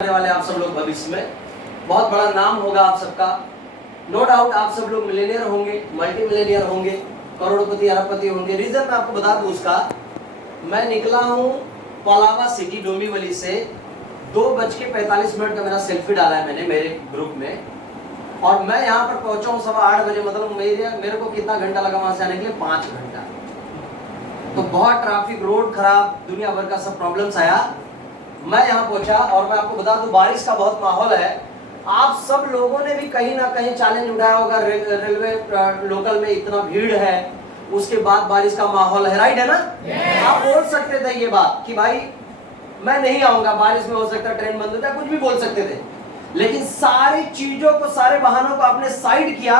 वाले आप सब लोग भविष्य में बहुत बड़ा नाम होगा आप सबका। नो डाउट आप सब लोग मिलेनियर होंगे, मल्टी मिलेनियर होंगे, करोड़पति अरबपति होंगे। रीजन मैं आपको बता दूं उसका, मैं निकला हूं पलावा सिटी डोंबिवली से 2:45 का मेरा सेल्फी डाला है मैंने मेरे ग्रुप में, और मैं यहाँ पर पहुंचा हूँ 8:15 बजे। मतलब मेरे को कितना घंटा लगा वहां से आने के लिए? 5 घंटा। तो बहुत ट्रैफिक, रोड खराब, दुनिया भर का सब प्रॉब्लम्स आया। मैं यहाँ पहुंचा और मैं आपको बता दूं बारिश का बहुत माहौल है। आप सब लोगों ने भी कहीं ना कहीं चैलेंज उठाया होगा, रेलवे लोकल में इतना भीड़ है, उसके बाद बारिश का माहौल है, राइट है ना? आप बोल सकते थे ये बात कि भाई मैं नहीं आऊंगा, बारिश में हो सकता है ट्रेन बंद हो जाए, कुछ भी बोल सकते थे। लेकिन सारी चीजों को, सारे बहानों को आपने साइड किया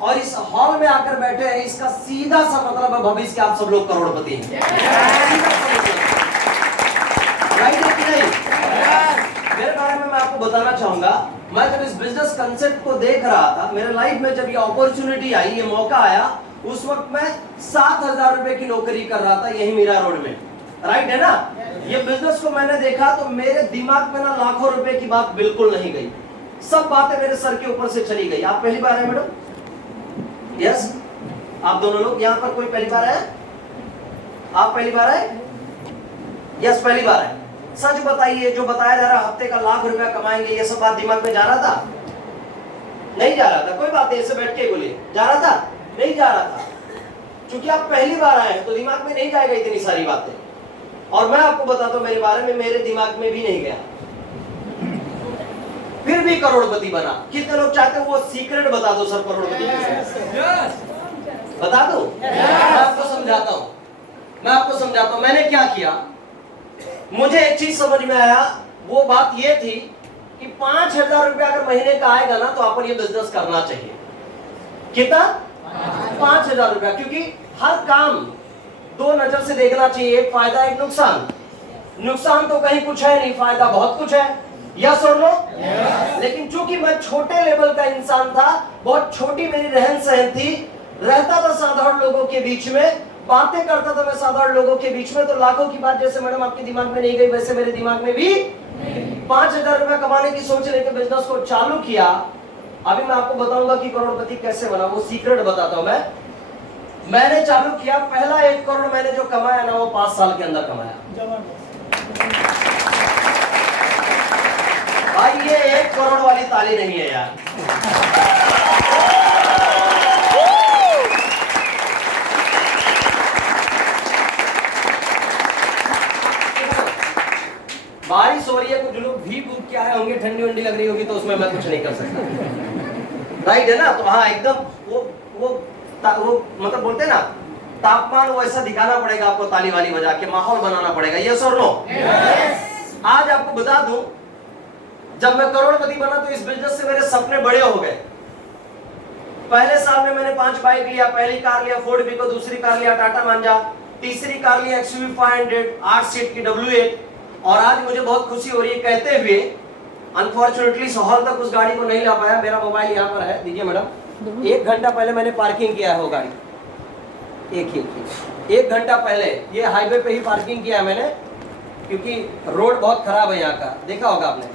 और इस हॉल में आकर बैठे हैं। इसका सीधा सा मतलब है भविष्य के आप सब लोग करोड़पति हैं। राइट है कि नहीं? मेरे बारे में मैं आपको बताना चाहूंगा, मैं जब इस बिजनेस कंसेप्ट को देख रहा था, मेरे लाइफ में जब ये अपॉर्चुनिटी आई, ये मौका आया, उस वक्त मैं 7,000 रुपए की नौकरी कर रहा था यही मीरा रोड में, राइट है ना? ये बिजनेस को मैंने देखा तो मेरे दिमाग में ना लाखों रुपए की बात बिल्कुल नहीं गई। सब बातें मेरे सर के ऊपर से चली गई। आप पहली बार है मैडम? यस, आप दोनों लोग यहाँ पर कोई पहली बार है? आप पहली बार है? यस, पहली बार है। सच बताइए, जो बताया जा रहा हफ्ते का लाख रुपया कमाएंगे, ये सब बात दिमाग में जा रहा था? नहीं जा रहा था। कोई बात नहीं, इसे बैठ के बोलिए, जा रहा था? नहीं जा रहा था। क्योंकि आप पहली बार आए हैं तो दिमाग में नहीं जाएगा इतनी सारी बातें। और मैं आपको बताता हूं मेरे बारे में, मेरे दिमाग में भी नहीं गया, फिर भी करोड़पति बना। कितने लोग चाहते हो वो सीक्रेट बता दो सर, करोड़पति बता दो? मैं आपको समझाता हूं मैंने क्या किया। मुझे एक चीज समझ में आया, वो बात ये थी कि 5,000 रुपया अगर महीने का आएगा ना तो अपन ये बिजनेस करना चाहिए। कितना? 5,000 रुपया। क्योंकि हर काम दो नजर से देखना चाहिए, एक फायदा एक नुकसान। नुकसान तो कहीं कुछ है नहीं, फायदा बहुत कुछ है। यस और नो? लेकिन चूंकि मैं छोटे लेवल का इंसान था, बहुत छोटी मेरी रहन सहन थी, रहता था साधारण लोगों के बीच में, बातें करता था मैं साधारण लोगों के बीच में, तो लाखों की बात जैसे मैडम आपके दिमाग में नहीं गई, वैसे मेरे दिमाग में भी 5,000 रुपया कमाने की सोच लेकर बिजनेस को चालू किया। अभी मैं आपको बताऊंगा कि करोड़पति कैसे बना, वो सीक्रेट बताता हूं मैंने चालू किया, पहला 1 करोड़ मैंने जो कमाया ना, वो 5 साल के अंदर कमाया। भाई ये 1 करोड़ वाली ताली नहीं है यार। बारिश हो रही है, कुछ लोग भीग भूग के आए होंगे, ठंडी वंडी लग रही होगी, तो उसमें मैं कुछ नहीं कर सकता, राइट है ना? तो हाँ, एकदम वो मतलब बोलते हैं ना, तापमान वो ऐसा दिखाना पड़ेगा आपको, ताली वाली बजा के माहौल बनाना पड़ेगा। यस और नो? आज आपको बता दूं, जब मैं करोड़पति बना तो इस बिजनेस से मेरे सपने बड़े हो गए। पहले साल में मैंने 5 बाइक लिया, पहली कार लिया फोर्ड विको, दूसरी कार लिया टाटा मांजा, तीसरी कार लिया XUV 500 8 सीट की W8। और आज मुझे बहुत खुशी हो रही है कहते हुए, अनफॉर्चुनेटली हॉल तक उस गाड़ी को नहीं ला पाया। मेरा मोबाइल यहाँ पर है, दीजिए मैडम। 1 घंटा पहले मैंने पार्किंग किया है वो गाड़ी, एक घंटा पहले ये हाईवे पे ही पार्किंग किया है मैंने, क्योंकि रोड बहुत खराब है यहाँ का, देखा होगा आपने।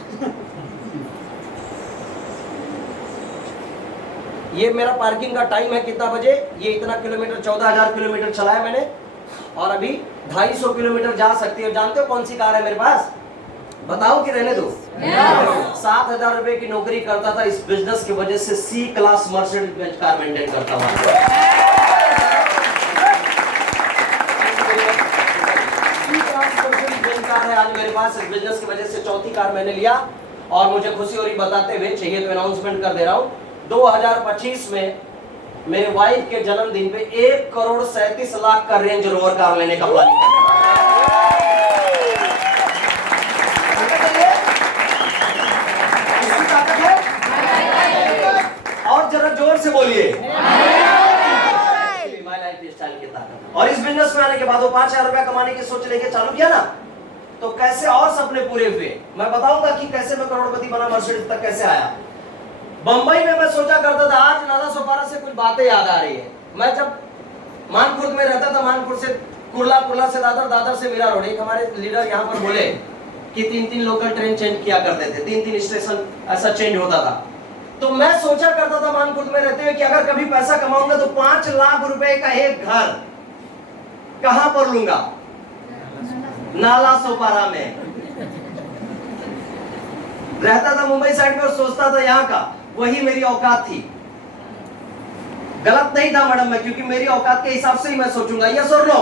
ये मेरा पार्किंग का टाइम है कितना बजे, ये इतना किलोमीटर, 14,000 किलोमीटर चलाया मैंने, और अभी 250 किलोमीटर जा सकती है। जानते हो कौन सी कार है मेरे पास? बताओ कि रहने दो? 7,000 रुपए की नौकरी करता था, इस बिजनेस की वजह से C class Mercedes Benz car maintain करता हुआ। C class Mercedes Benz car है आज मेरे पास। इस बिजनेस की वजह से 4थी कार मैंने लिया, और मुझे खुशी हो रही बताते हुए, चाहिए तो अनाउंसमेंट कर दे रहा हूँ, 2025 में मेरे वाइफ के जन्मदिन पे 1,37,00,000 का रेंज रोवर कार लेने का प्लान है। और जरा जोर से बोलिए, माय लाइफ स्टाइल की ताकत। और इस बिजनेस में आने के बाद वो 5,000 रुपया कमाने की सोच लेके चालू किया ना, तो कैसे और सपने पूरे हुए मैं बताऊंगा कि कैसे मैं करोड़पति बना, मर्सिडीज तक कैसे आया। बंबई में मैं सोचा करता था, आज नाला सोपारा से कुछ बातें याद आ रही है। मैं जब मानपुर में रहता था, मानपुर से कुर्ला, कुर्ला से दादर, दादर से मीरा रोड, एक हमारे लीडर यहाँ पर बोले कि 3-3 लोकल ट्रेन चेंज किया करते थे, 3-3 स्टेशन ऐसा चेंज होता था। तो मैं सोचा करता था मानकुट में रहते हुए कि अगर कभी पैसा कमाऊंगा तो 5 लाख रुपए का एक घर कहां पर लूंगा? नाला सोपारा में। रहता था मुंबई साइड में और सोचता था यहां का, वही मेरी औकात थी। गलत नहीं था मैडम मैं, क्योंकि मेरी औकात के हिसाब से ही मैं सोचूंगा, यस और नो?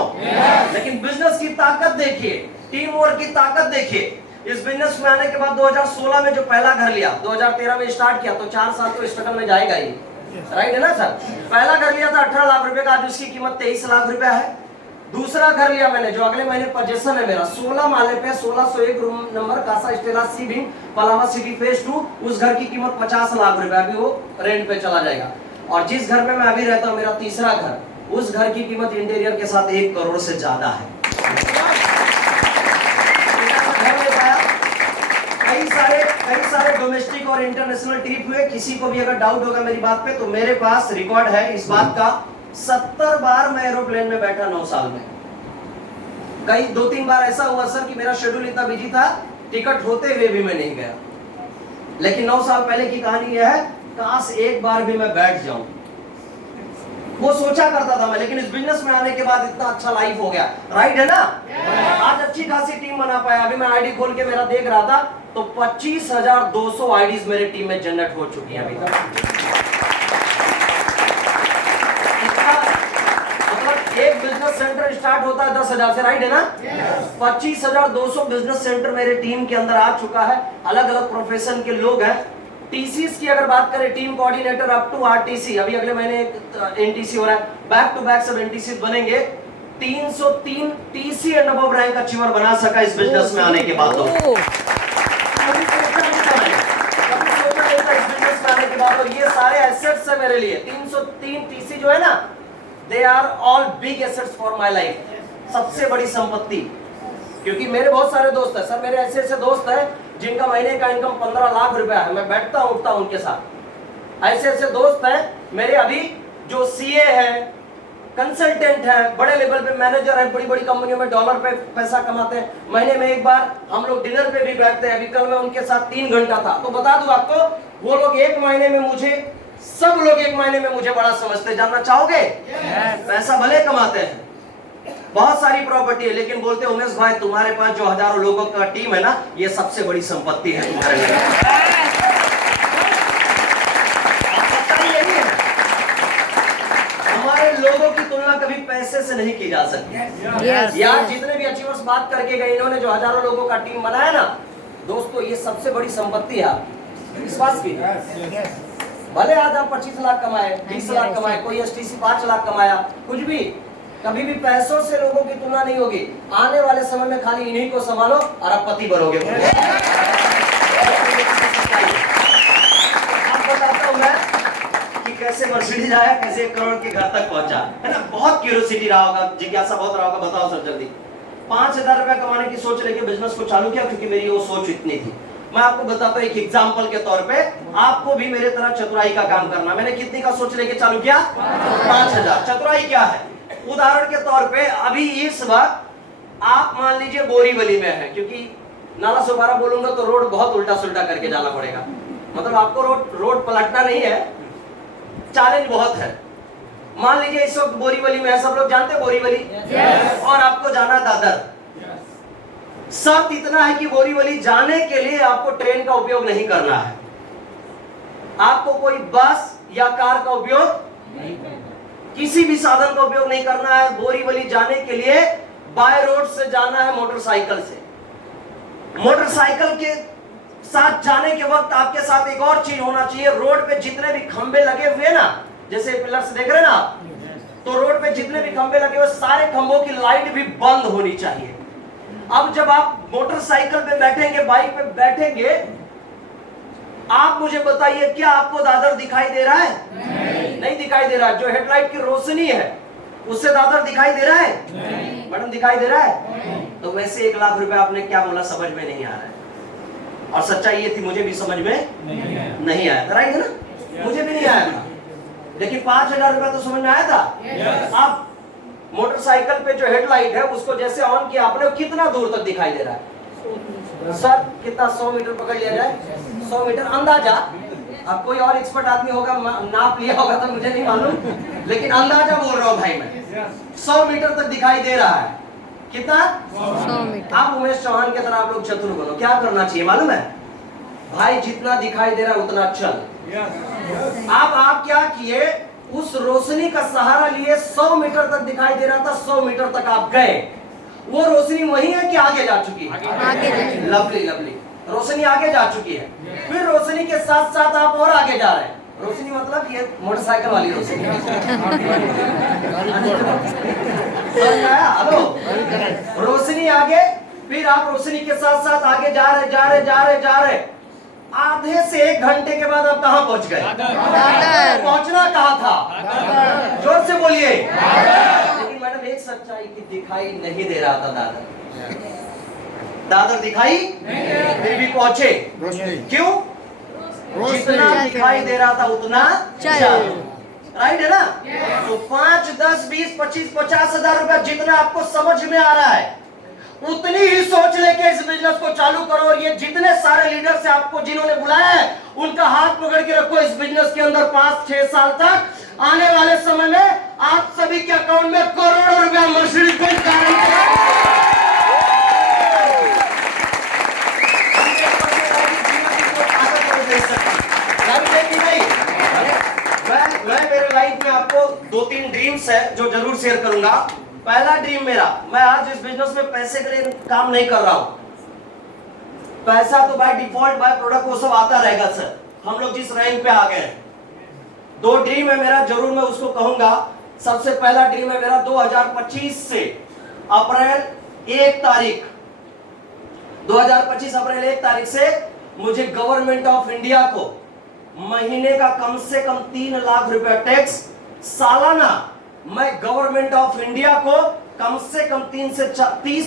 लेकिन बिजनेस की ताकत देखिए, टीम वर्क की ताकत देखिए। इस बिजनेस में आने के बाद 2016 में जो पहला घर लिया, 2013 में स्टार्ट किया, तो 4 साल तो स्ट्रगल में जाएगा ही, राइट है ना सर? पहला घर लिया था 18 लाख रुपए का, आज उसकी कीमत 23 लाख रुपया है। दूसरा घर लिया मैंने, जो अगले महीने पोजीशन है मेरा, 16 माले पे 1601 रूम नंबर, कासा स्टेला सी विंग, पलावा सिटी फेज 2। उस घर की कीमत 50 लाख रुपया, अभी वो रेंट पे चला जाएगा। और जिस घर में मैं अभी रहता हूँ, मेरा तीसरा घर, उस घर की कीमत इंटीरियर के साथ 1 करोड़ से ज्यादा है। कई सारे डोमेस्टिक और इंटरनेशनल ट्रिप हुए। किसी को भी अगर डाउट होगा मेरी बात पे, तो मेरे पास रिकॉर्ड है इस बात का। 70 बार मैं एरोप्लेन में बैठा 9 साल में। कई 2-3 बार ऐसा हुआ सर कि मेरा शेड्यूल इतना बिजी था, टिकट होते हुए भी मैं नहीं गया। लेकिन 9 साल पहले की कहानी यह है, काश एक बार भी मैं बैठ जाऊं, वो सोचा करता था मैं। लेकिन इस बिजनेस में आने के बाद इतना अच्छा लाइफ हो गया, राइट है ना? आज अच्छी खासी टीम बना पाया। अभी मैं आईडी खोल के मेरा देख रहा था, तो 25,200 आईडीज मेरे टीम में जनरेट हो चुकी हैं अभी तक। मतलब एक बिजनेस सेंटर स्टार्ट होता है 10,000 से, राइट है ना? 25,200 बिजनेस सेंटर मेरे टीम के अंदर आ चुका है। अलग अलग प्रोफेशन के लोग हैं। टीसीस की अगर बात करें, team coordinator up to RTC, अभी अगले महीने एनटीसी हो रहा है, बैक टू बैक सब एनटीसी बनेंगे। 303 TC and above rank achiever बना सका इस बिजनेस में आने के बाद। और ये सारे एसेट्स है मेरे लिए। 303 टीसी जो है ना, they are all big assets for my life, सबसे बड़ी संपत्ति। क्योंकि मेरे बहुत सारे दोस्त हैं सर, मेरे ऐसे ऐसे दोस्त हैं जिनका महीने का इनकम 15 लाख रुपया है। मैं बैठता हूं उठता हूं उनके साथ। ऐसे ऐसे दोस्त हैं मेरे अभी जो सीए है, कंसल्टेंट है, बड़े लेवल पे मैनेजर है, बड़ी बड़ी कंपनियों में डॉलर पे पैसा कमाते हैं। महीने में एक बार हम लोग डिनर पे भी बैठते हैं। अभी कल मैं उनके साथ 3 घंटा था। तो बता दूं आपको, वो लोग एक महीने में मुझे, सब लोग एक महीने में मुझे बड़ा समझते। जानना चाहोगे? पैसा भले कमाते हैं, बहुत सारी प्रॉपर्टी है, लेकिन बोलते हैं उमेश भाई तुम्हारे पास जो हजारों लोगों का टीम है ना, ये सबसे बड़ी संपत्ति है तुम्हारे लिए। यही है, हमारे लोगों की तुलना कभी पैसे से नहीं की जा सकती। यार जितने भी अचीवर्स बात करके गए, इन्होंने जो हजारों लोगों का टीम बनाया ना, दोस्तों ये सबसे बड़ी संपत्ति है। विश्वास कीजिए, भले आज आप 25 लाख कमाए, 20 लाख कमाए, कोई एसटीसी 5 लाख कमाया, कुछ भी, कभी भी पैसों से लोगों की तुलना नहीं होगी। आने वाले समय में खाली इन्हीं को संभालो और आप पति बनोगे। आप बताता हूं मैं कि कैसे मर्सिडीज आया, कैसे 1 करोड़ के घर तक पहुंचा, है ना? बहुत क्यूरियोसिटी रहा होगा, जिज्ञासा बहुत रहा होगा। बताओ सर जल्दी। 5,000 रुपया कमाने की सोच लेके बिजनेस को चालू किया, क्योंकि मेरी वो सोच इतनी थी। मैं आपको बताता हूं एक एग्जांपल के तौर पे, आपको भी मेरे तरह चतुराई का काम करना। मैंने कितनी का सोच लेके चालू किया? 5,000। चतुराई क्या है? उदाहरण के तौर पे अभी इस वक्त आप मान लीजिए बोरीवली में है, क्योंकि नाला सोपारा बोलूंगा तो रोड बहुत उल्टा सुल्टा करके जाना पड़ेगा। मतलब आपको रोड पलटना नहीं है, चैलेंज बहुत है। मान लीजिए इस वक्त बोरीवली में है, सब लोग जानते हैं बोरीवली, और आपको जाना दादर। शर्त इतना है कि बोरीवली जाने के लिए आपको ट्रेन का उपयोग नहीं करना है, आपको कोई बस या कार का उपयोग नहीं करना, किसी भी साधन का उपयोग नहीं करना है। बोरीवली जाने के लिए बाय रोड से जाना है, मोटरसाइकिल से। मोटरसाइकिल के साथ जाने के वक्त आपके साथ एक और चीज होना चाहिए, रोड पे जितने भी खंबे लगे हुए ना, जैसे पिलर्स देख रहे हैं ना आप, तो रोड पे जितने भी खंबे लगे हुए, सारे खंभों की लाइट भी बंद होनी चाहिए। अब जब आप मोटरसाइकिल पे बैठेंगे, बाइक पे बैठेंगे, आप मुझे बताइए क्या आपको दादर दिखाई दे रहा है? नहीं दिखाई दे रहा। जो हेडलाइट की रोशनी है उससे दादर दिखाई दे रहा है? मैडम दिखाई दे रहा है? तो वैसे 1 लाख रुपए आपने क्या बोला समझ में नहीं आ रहा है। और सच्चाई ये थी, मुझे भी समझ में नहीं आया था, राइट है ना? मुझे भी नहीं आया था, लेकिन 5,000 रुपए तो समझ में आया था। अब मोटरसाइकिल पे जो हेडलाइट है उसको जैसे ऑन किया आपने, कितना दूर तक दिखाई दे रहा है? सर कितना 100 मीटर पकड़ लिया जाए? 100 मीटर अंदाजा। अब कोई और एक्सपर्ट आदमी होगा, नाप लिया होगा तो मुझे नहीं मालूम, लेकिन अंदाजा बोल रहा हूँ भाई मैं। 100 मीटर तक दिखाई दे रहा है। कितना? 100 मीटर। आप उमेश चौहान की तरह आप लोग चतुर बनो। क्या करना चाहिए मालूम है भाई? जितना दिखाई दे रहा है उतना चल। अब आप क्या किए, उस रोशनी का सहारा लिए 100 मीटर तक दिखाई दे रहा था, 100 मीटर तक आप गए। वो रोशनी वही है कि आगे जा चुकी है? आगे। लवली लवली, रोशनी आगे जा चुकी है। फिर रोशनी के साथ साथ आप और आगे जा रहे हैं। रोशनी मतलब ये मोटरसाइकिल वाली रोशनी। हेलो, रोशनी आगे, फिर आप रोशनी के साथ साथ आगे जा रहे। आधे से 1 घंटे के बाद आप कहां पहुंच गए? पहुंचना कहां था? जोर से बोलिए। लेकिन मैडम एक सच्चाई की दिखाई नहीं दे रहा था दादर दिखाई फिर भी पहुंचे। क्यों? जितना दिखाई दे रहा था उतना चल। राइट है ना? तो 5, 10, 20, 25, 50 हजार रुपया जितना आपको समझ में आ रहा है, उतनी ही सोच लेके इस बिजनेस को चालू करो। और ये जितने सारे लीडर से आपको जिन्होंने बुलाया है, उनका हाथ पकड़ के रखो। इस बिजनेस के अंदर 5-6 साल तक आने वाले समय में आप सभी के अकाउंट में करोड़ों रुपया मर्सिडीज बेंज कार मैं मेरे लाइफ में आपको 2-3 ड्रीम्स है जो जरूर शेयर करूंगा। पहला ड्रीम मेरा, मैं आज इस बिजनेस में पैसे के लिए काम नहीं कर रहा हूं। पैसा तो बाय डिफॉल्ट बाय प्रोडक्ट वो सब आता रहेगा सर, हम लोग जिस रैंक पे आ गए। 2 ड्रीम है मेरा, जरूर मैं उसको कहूंगा। सबसे पहला ड्रीम है मेरा 2025 से अप्रैल 1 तारीख 2025 अप्रैल 1 तारीख से मुझे गवर्नमेंट ऑफ इंडिया को महीने का कम से कम 3 लाख रुपया टैक्स सालाना, मैं गवर्नमेंट ऑफ इंडिया को कम से कम 30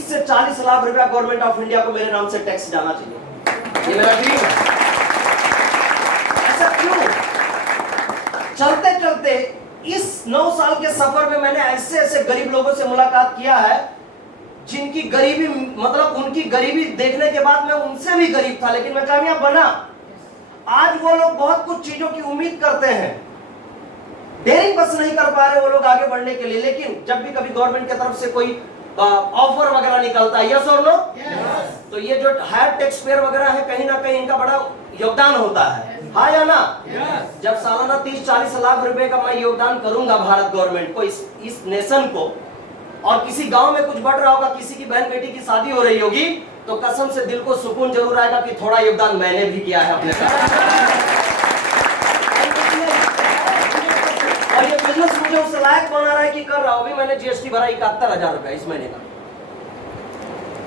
से 40 लाख रुपया गवर्नमेंट ऑफ इंडिया को मेरे नाम से टैक्स जाना चाहिए। ये मेरा ड्रीम है। ऐसा क्यों? चलते चलते इस 9 साल के सफर में मैंने ऐसे ऐसे गरीब लोगों से मुलाकात किया है जिनकी गरीबी, मतलब उनकी गरीबी देखने के बाद मैं उनसे भी गरीब था, लेकिन मैं कामयाब बना। आज वो लोग बहुत कुछ चीजों की उम्मीद करते हैं, डेयरिंग बस नहीं कर पा रहे वो लोग आगे बढ़ने के लिए। लेकिन जब भी कभी गवर्नमेंट की तरफ से कोई ऑफर वगैरह निकलता है, यस और नो, तो ये जो हायर टैक्स पेयर वगैरह है, कहीं ना कहीं इनका बड़ा योगदान होता है, हाँ या ना? जब सालाना 30-40 लाख रुपए का मैं योगदान करूंगा भारत गवर्नमेंट को, इस नेशन को, और किसी गांव में कुछ बढ़ रहा होगा, किसी की बहन बेटी की शादी हो रही होगी, तो कसम से दिल को सुकून जरूर आएगा कि थोड़ा योगदान मैंने भी किया है अपने साथ। और ये बिजनेस मुझे उस लायक बना रहा है कि कर रहा हूं। अभी मैंने जीएसटी भरा 71,000 रुपया इस महीने का,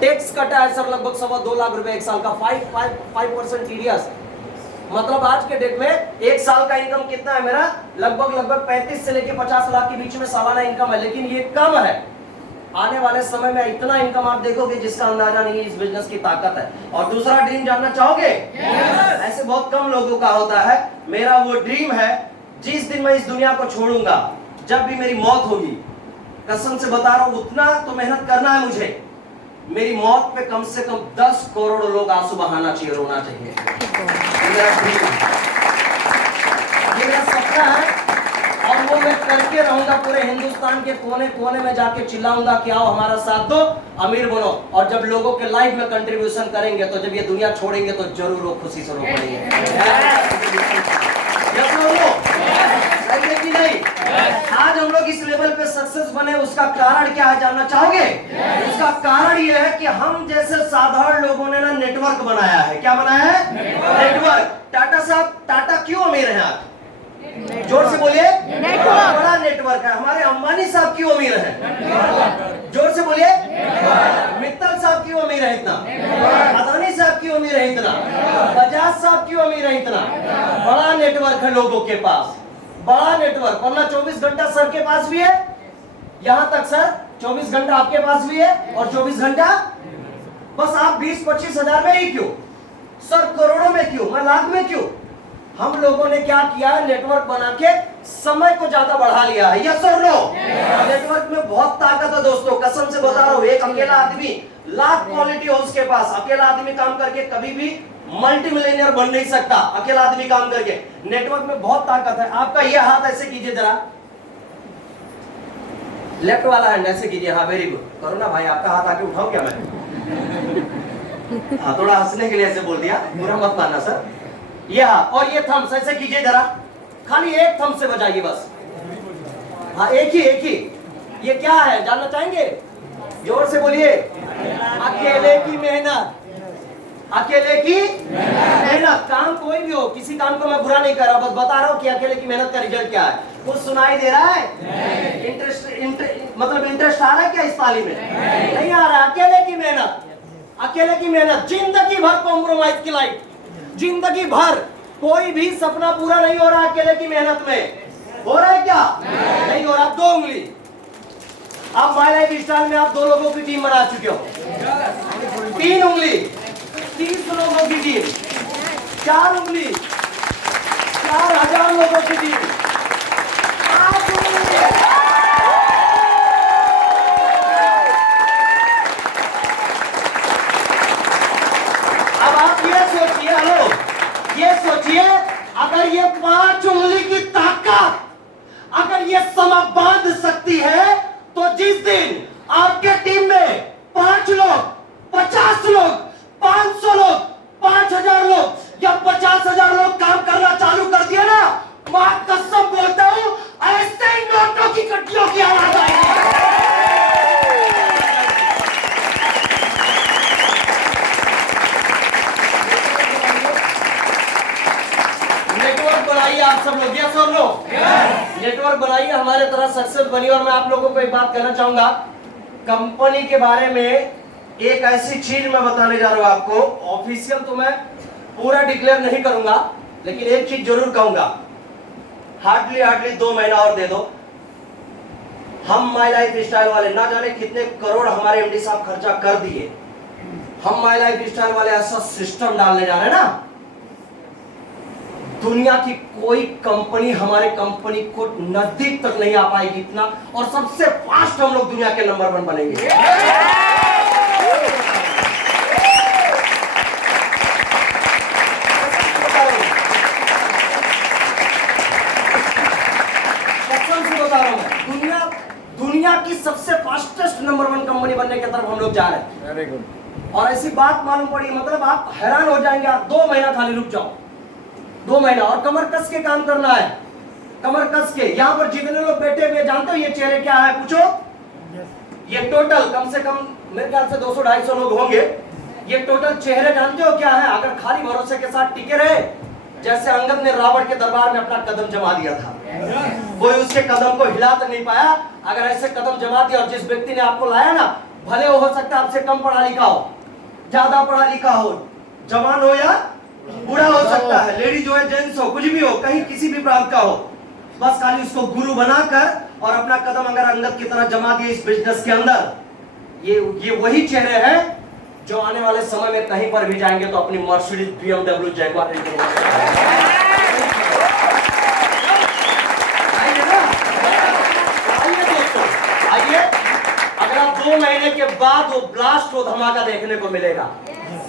टैक्स कटा है सर लगभग 2.25 लाख रुपए 1 साल का, 5% टीडीएस। मतलब आज के डेट में 1 साल का इनकम कितना है मेरा? लगभग 35 से लेके 50 लाख के बीच में सालाना इनकम है। लेकिन ये कम है, आने वाले समय में इतना इनकम आप देखोगे जिसका अंदाजा नहीं है। इस बिजनेस की ताकत है। और दूसरा ड्रीम जानना चाहोगे? ऐसे बहुत कम लोगों का होता है। मेरा वो ड्रीम है, जिस दिन मैं इस दुनिया को छोड़ूंगा, जब भी मेरी मौत होगी, कसम से बता रहा हूं, उतना तो मेहनत करना है मुझे, मेरी मौत पे कम से कम 10 करोड़ लोग आंसू बहाना चाहिए, रोना चाहिए। ये मेरा सपना है और वो मैं करके रहूंगा। पूरे हिंदुस्तान के कोने कोने में जाके चिल्लाऊंगा कि आओ हमारा साथ दो, अमीर बनो। और जब लोगों के लाइफ में कंट्रीब्यूशन करेंगे, तो जब ये दुनिया छोड़ेंगे तो जरूर वो खुशी से रो पड़ेंगे। नहीं, आज हम लोग इस लेवल पे सक्सेस बने, उसका कारण क्या है जानना चाहोगे? उसका कारण यह है कि हम जैसे साधारण लोगों ने ना नेटवर्क बनाया है। क्या बनाया है? नेटवर्क। टाटा साहब, टाटा क्यों अमीर हैं आज? जोर से बोलिए। नेटवर्क, बड़ा नेटवर्क है। हमारे अंबानी साहब क्यों अमीर हैं? जोर से बोलिए। मित्तल साहब क्यों अमीर है इतना? अदानी साहब क्यों अमीर है इतना? बजाज साहब क्यों अमीर है इतना? बड़ा नेटवर्क है लोगों के पास, बड़ा नेटवर्क। वरना 24 घंटा सर के पास भी है, यहां तक सर 24 घंटा आपके पास भी है, और 24 घंटा बस आप 20-25 हजार में ही क्यों सर, करोड़ों में क्यों, मैं लाख में क्यों? हम लोगों ने क्या किया है? नेटवर्क बना के समय को ज्यादा बढ़ा लिया है। यस और नो? नेटवर्क में बहुत ताकत है दोस्तों, कसम से बता रहा हूं। एक अकेला आदमी लाख क्वालिटी हो उसके पास। अकेला आदमी काम करके कभी भी मल्टी मिलियनियर बन नहीं सकता, अकेला आदमी काम करके। नेटवर्क में बहुत ताकत है। आपका ये हाथ ऐसे कीजिए जरा, लेफ्ट वाला हैंड ऐसे कीजिए, हाँ वेरी गुड। करो ना भाई, आपका हाथ आके उठाओ क्या मैं? हाँ, थोड़ा हंसने के लिए ऐसे बोल दिया, बुरा मत मानना सर। ये हाथ और ये थम्स ऐसे कीजिए जरा, खाली एक थम्स से बजाइए बस। हाँ एक ही। ये क्या है जानना चाहेंगे? जोर से बोलिए। अकेले की मेहनत, अकेले की मेहनत। काम कोई भी हो, किसी काम को मैं बुरा नहीं कर रहा, बस बता रहा हूँ कि अकेले की मेहनत का रिजल्ट क्या है। कुछ सुनाई दे रहा है? मतलब इंटरेस्ट आ रहा है क्या इस ताली में? नहीं आ रहा। अकेले की मेहनत, अकेले की मेहनत, जिंदगी भर कॉम्प्रोमाइज की लाइफ, जिंदगी भर कोई भी सपना पूरा नहीं हो रहा अकेले की मेहनत में। हो रहा है क्या? नहीं हो रहा। 2 उंगली। आप माय लाइफ स्टाइल में आप 2 लोगों की टीम बना चुके हो। 3 उंगली, 30 लोगों की टीम। 4 उंगली, 4000 लोगों की टीम। 5 उंगली, अब आप ये सोचिए, हेलो, ये सोचिए अगर ये 5 उंगली की ताकत अगर ये समा बांध सकती है, तो जिस दिन आपके टीम में 5 लोग, 50 लोग, 500 लोग, 5000 लोग या 50,000 लोग काम करना चालू कर दिया ना, मां कसम बोलता हूं ऐसे ही नोटों की कट्टियों की आवाज आएगी। नेटवर्क बनाइए आप सब लोग, यस और नो? नेटवर्क बनाइए, हमारे तरह सक्सेस बनिए। और मैं आप लोगों को एक बात कहना चाहूंगा, कंपनी के बारे में एक ऐसी चीज मैं बताने जा रहा हूं आपको। ऑफिशियल तो मैं पूरा डिक्लेयर नहीं करूंगा, लेकिन एक चीज जरूर कहूंगा, हार्डली 2 महीना और दे दो, हम माय लाइफ स्टाइल वाले ना जाने कितने करोड़ हमारे एमडी साहब खर्चा कर दिए। हम माय लाइफ स्टाइल वाले ऐसा सिस्टम डालने जा रहे हैं ना, दुनिया की कोई कंपनी हमारे कंपनी को नजदीक तक नहीं आ पाएगी इतना, और सबसे फास्ट हम लोग दुनिया के नंबर 1 बनेंगे। कसम से बता रहा हूं मैं, दुनिया की सबसे फास्टेस्ट नंबर 1 कंपनी बनने की तरफ हम लोग जा रहे हैं। Very good. और ऐसी बात मालूम पड़ी, मतलब आप हैरान हो जाएंगे। आप 2 महीना खाली रुक जाओ, 2 महीना, और कमर कस के काम करना है, कमर कस के। यहाँ पर जितने लोग बैठे हुए जानते हो ये चेहरे क्या है? पूछो। ये टोटल कम से कम मेरे ख्याल से 200-250 लोग होंगे। ये टोटल चेहरे जानते हो क्या है? अगर खाली भरोसे के साथ टिके रहे, जैसे अंगद ने रावण के दरबार में अपना कदम जमा दिया था, कोई उसके कदम को हिला तक नहीं पाया। अगर ऐसे कदम जमा दिया, और जिस व्यक्ति ने आपको लाया ना, भले हो सकता है आपसे कम पढ़ा लिखा हो, ज्यादा पढ़ा लिखा हो, जवान हो या बूढ़ा हो सकता है, लेडीज हो या जेंट्स हो, कुछ भी हो, कहीं किसी भी प्रांत का हो, बस खाली उसको गुरु बनाकर और अपना कदम अगर अंगद की तरह जमा दिए इस बिजनेस के अंदर, ये वही चेहरे हैं जो आने वाले समय में कहीं पर भी जाएंगे तो अपनी मर्सिडीज, BMW, जैगुआर आइए दोस्तों, आइए। अगर आप 2 महीने के बाद वो ब्लास्ट, वो धमाका देखने को मिलेगा।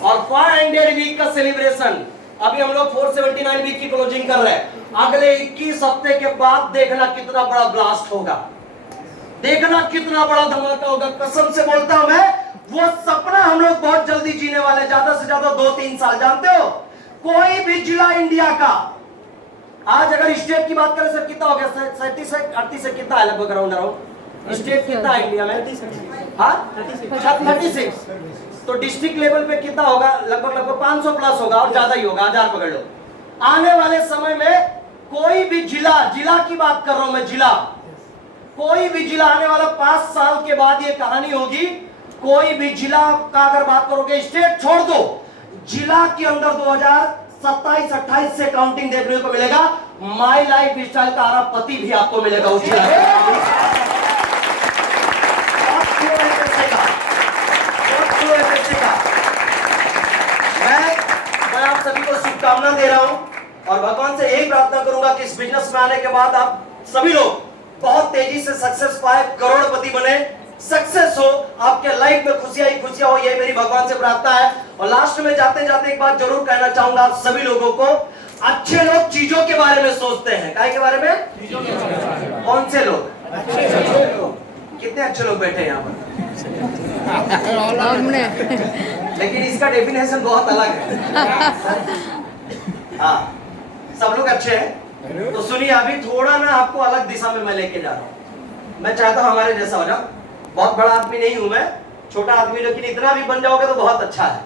और 500 वीक का सेलिब्रेशन, अभी हम लोग 479 वीक की क्लोजिंग कर रहे हैं। अगले 21 हफ्ते के बाद देखना कितना बड़ा ब्लास्ट होगा, देखना कितना बड़ा धमाका होगा। कसम से बोलता हूं मैं, वो सपना हम लोग बहुत जल्दी जीने वाले, ज्यादा से ज्यादा 2-3 साल। जानते हो, कोई भी जिला इंडिया का आज अगर स्टेट की बात करें सर, कितना हो गया? 37 से 38 से कितना है लगभग? राउंड अराउंड स्टेट कितना है इंडिया में? 36। तो डिस्ट्रिक्ट लेवल पे कितना होगा? लगभग 500 प्लस होगा, और ज्यादा ही होगा, 1000 पकड़ लो। आने वाले समय में कोई भी जिला की बात कर रहा हूं मैं, जिला, कोई भी जिला आने वाला 5 साल के बाद ये कहानी होगी। कोई भी जिला का अगर बात करोगे, स्टेट छोड़ दो, जिला के अंदर 2027-28 से काउंटिंग देखने को मिलेगा। माय लाइफ स्टाइल का अरबपति भी आपको मिलेगा उस जिला मैं आप सभी को शुभकामना दे रहा हूं, और भगवान से यही प्रार्थना करूंगा कि इस बिजनेस में आने के बाद आप सभी लोग बहुत तेजी से सक्सेस पाए, करोड़पति बने, सक्सेस हो, आपके लाइफ में खुशियां ही खुशियां हो, ये मेरी भगवान से प्रार्थना है। और लास्ट में जाते जाते एक बात जरूर कहना चाहूंगा आप सभी लोगों को, अच्छे लोग चीजों के बारे में सोचते हैं। काय के बारे में? चीजों के बारे में। कौन से लोग? अच्छे लोग। कितने अच्छे लोग बैठे हैं यहाँ पर? लेकिन इसका डेफिनेशन बहुत अलग है। हाँ, सब लोग अच्छे हैं। तो सुनिए, अभी थोड़ा ना आपको अलग दिशा में मैं लेके जा रहा हूँ। मैं चाहता हूँ हमारे जैसा हो जाओ। बहुत बड़ा आदमी नहीं हूं मैं, छोटा आदमी, लेकिन इतना भी बन जाओगे तो बहुत अच्छा है।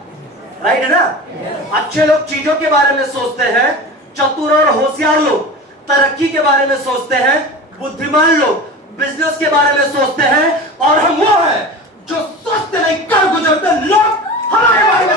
राइट है ना? अच्छे लोग चीजों के बारे में सोचते हैं, चतुर और होशियार लोग तरक्की के बारे में सोचते हैं, बुद्धिमान लोग बिजनेस के बारे में सोचते हैं, और हम वो हैं जो सोचते नहीं कर गुजरते लोग हमारे बारे में